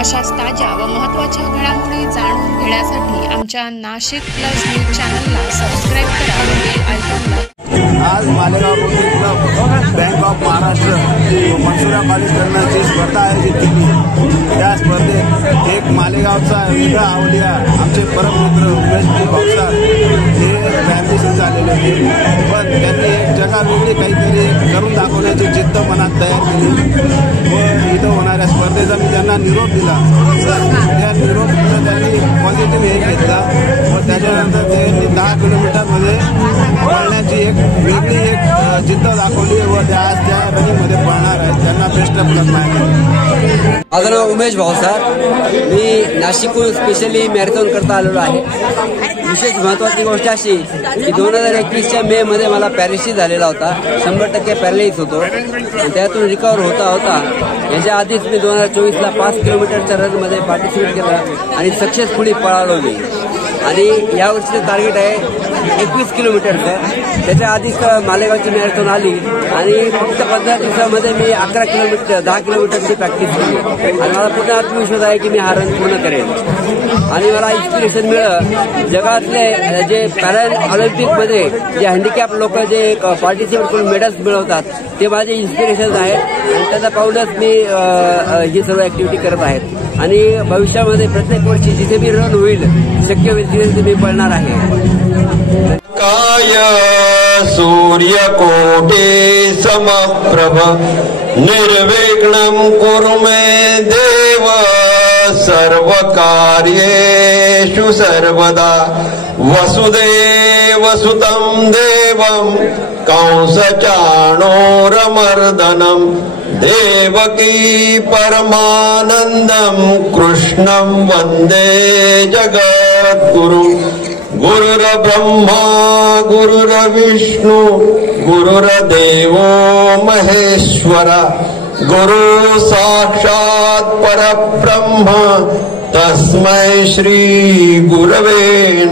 अशाच ताज्या व महत्त्वाच्या घडामोडी जाणून घेण्यासाठी आमच्या नाशिक प्लस न्यूज चॅनलला सबस्क्राईब करा व बेल आयकॉनला. आज Malegaon rotary club bank of Maharashtra व मनसुरा कॉलेज करण्याची स्पर्धा आयोजित केली. त्या स्पर्धेत एक मालेगावचा वेगळा अवलिया आमचे परममित्र उमेशजी भाऊसार हे फॅमिलीशी झालेले होते, पण त्यांनी एक जगावेगळी काहीतरी करून दाखवण्याची जिद्द मनात तयार केली व इथं होणाऱ्या स्पर्धेचा मी त्यांना निरोप दिला. त्या निरोपचं त्यांनी पॉझिटिव्ह हे घेतला व त्याच्यानंतर त्यांनी 10 किलोमीटरमध्ये पळण्याची एक वेगळी एक जिद्द दाखवली व त्या आज त्या रनिंगमध्ये पळणार आहेत. त्यांना बेस्ट ऑफ लक. माझं नाव उमेश भाऊसार. मी नाशिकहून स्पेशली मॅरेथॉन करता आलेलो आहे. विशेष महत्त्वाची गोष्ट अशी की 2021च्या मे मध्ये मला पॅरालिसिस झालेला होता. 100% पॅरालिसिस होतो. त्यातून रिकवर होता होता याच्या आधीच मी 2024ला 5 किलोमीटरच्या रनमध्ये पार्टिसिपेट केलं आणि सक्सेसफुली पळालो मी. आणि यावर्षीचं टार्गेट आहे 21 किलोमीटरचं. त्याच्या आधीच मालेगावची मॅरेथॉन आली आणि फक्त 15 दिवसामध्ये मी 11 किलोमीटर 10 किलोमीटरची प्रॅक्टिस केली आणि मला पूर्ण आत्मविश्वास आहे की मी हा रन पूर्ण करेन. आणि मला इन्स्पिरेशन मिळालं जगातले जे पॅरा ऑलिम्पिकमध्ये जे हँडिकॅप लोक जे पार्टिसिपेट करून मेडल्स मिळवतात ते माझे इन्स्पिरेशन आहेत आणि त्याचा पाऊलच मी ही सर्व ऍक्टिव्हिटी करत आहेत. आणि भविष्यामध्ये प्रत्येक वर्षी जिथे मी रन होईल शक्य होईल तिथे मी पळणार आहे. काय सूर्यकोटि समप्रभ निर्विघ्नं कुरु मे देव सर्व कार्येषु सर्वदा वसुदेव सुतं देवं कंसचाणूरमर्दनं देवकी परमानन्दं कृष्णं वन्दे जगद्गुरु. गुरुर्ब्रह्मा गुरुर्विष्णु गुरुर्देवो महेश्वर गुरु साक्षात् परब्रह्म तस्मै श्री गुरवे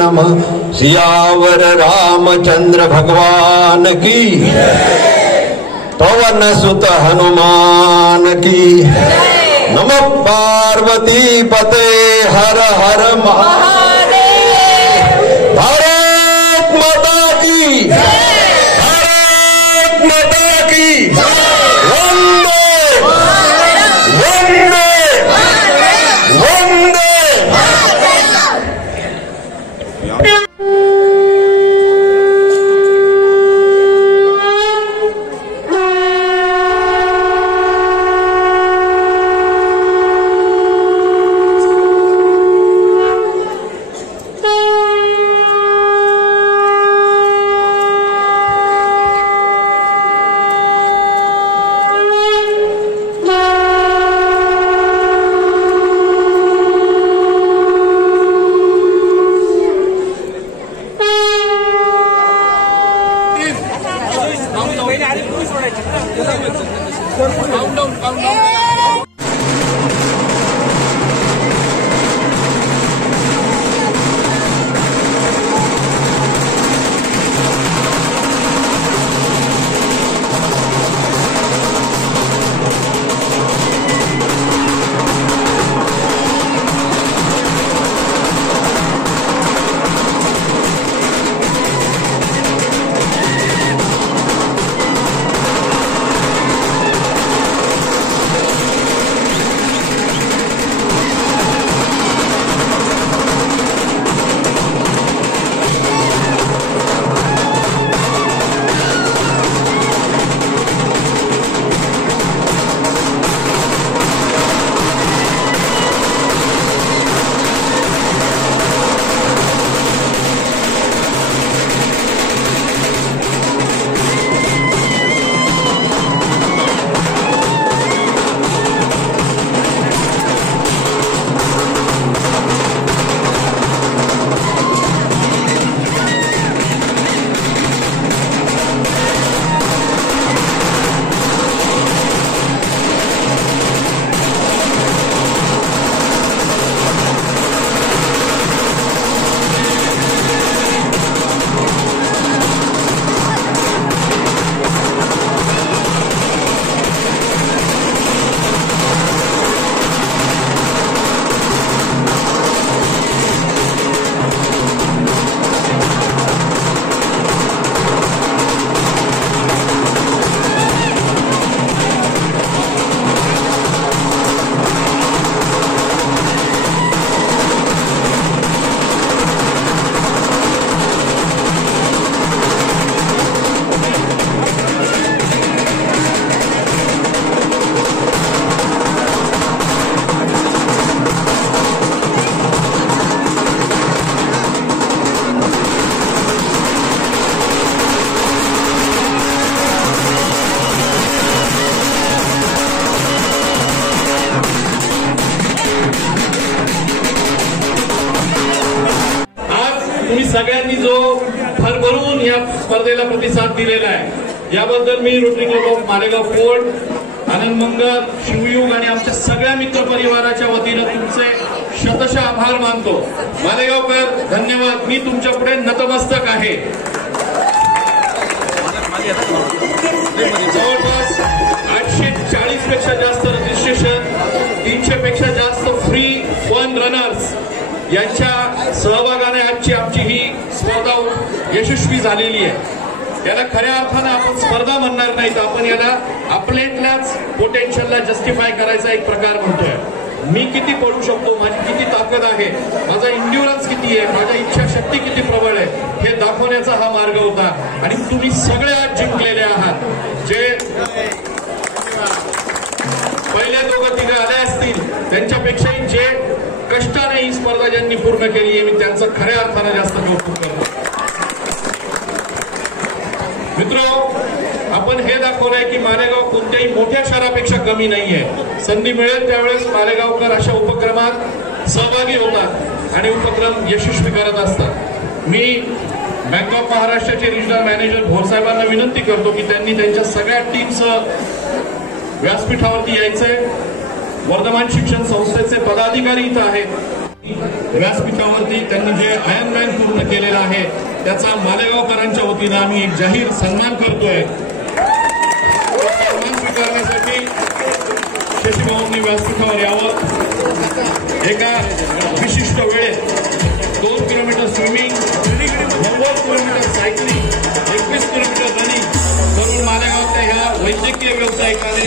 नमः. सियावर रामचंद्र भगवान की, पवन सुत हनुमान की. नमः पार्वती पते हर हर महादेव. भारत माता की, भारत माता की. वंदे वंदे वंदे. तुम्ही सगळ्यांनी जो भरभरून या स्पर्धेला प्रतिसाद दिलेला आहे याबद्दल मी rotary club of Malegaon fort, Anand Mangal, Shivyug आणि आमच्या सगळ्या मित्र परिवाराच्या वतीनं तुमचे शतशः आभार मानतो. मालेगावकर धन्यवाद. मी तुमच्या पुढे नतमस्तक आहे. जवळपास 840 पेक्षा जास्त रजिस्ट्रेशन, 300 पेक्षा जास्त फ्री फन रनर्स यांच्या सहभागाने आजची आमची ही स्पर्धा यशस्वी झालेली आहे. याला खऱ्या अर्थानं आपण स्पर्धा म्हणणार नाही, तर आपण याला आपल्यातल्याच पोटेन्शियलला जस्टिफाय करायचा एक प्रकार म्हणतोय. मी किती पळू शकतो, माझी किती ताकद आहे, माझा इंड्युरन्स किती आहे, माझ्या इच्छाशक्ती किती प्रबळ आहे हे दाखवण्याचा हा मार्ग होता. आणि तुम्ही सगळे आज जिंकलेले आहात. जे पहिले दोघं तिघं आले असतील त्यांच्यापेक्षाही जे कष्टाने ही स्पर्धा ज्यांनी पूर्ण केली आहे, मी त्यांचं खऱ्या अर्थानं जास्त कौतुक करतो. मित्रो, आपण हे दाखवलंय की मालेगाव कोणत्याही मोठ्या शहरापेक्षा कमी नाहीये. संधी मिळेल त्यावेळेस मालेगावकर अशा उपक्रमात सहभागी होतात आणि उपक्रम यशस्वी करत असतात. मी बँक ऑफ महाराष्ट्राचे रिजनल मॅनेजर भोर साहेबांना विनंती करतो की त्यांनी त्यांच्या सगळ्या टीमसह व्यासपीठावरती यायचंय. वर्धमान शिक्षण संस्थेचे पदाधिकारी इथं आहेत. व्यासपीठावरती त्यांनी जे आयर्नमॅन पूर्ण केलेलं आहे त्याचा मालेगावकरांच्या वतीनं आम्ही एक जाहीर सन्मान करतोय. सन्मान स्वीकारण्यासाठी शशीभाऊंनी व्यासपीठावर यावं. एका विशिष्ट वेळेत 2 kilometre swimming, 90 kilometre cycling, 21 kilometre running करून मालेगावच्या ह्या वैद्यकीय व्यावसायिकाने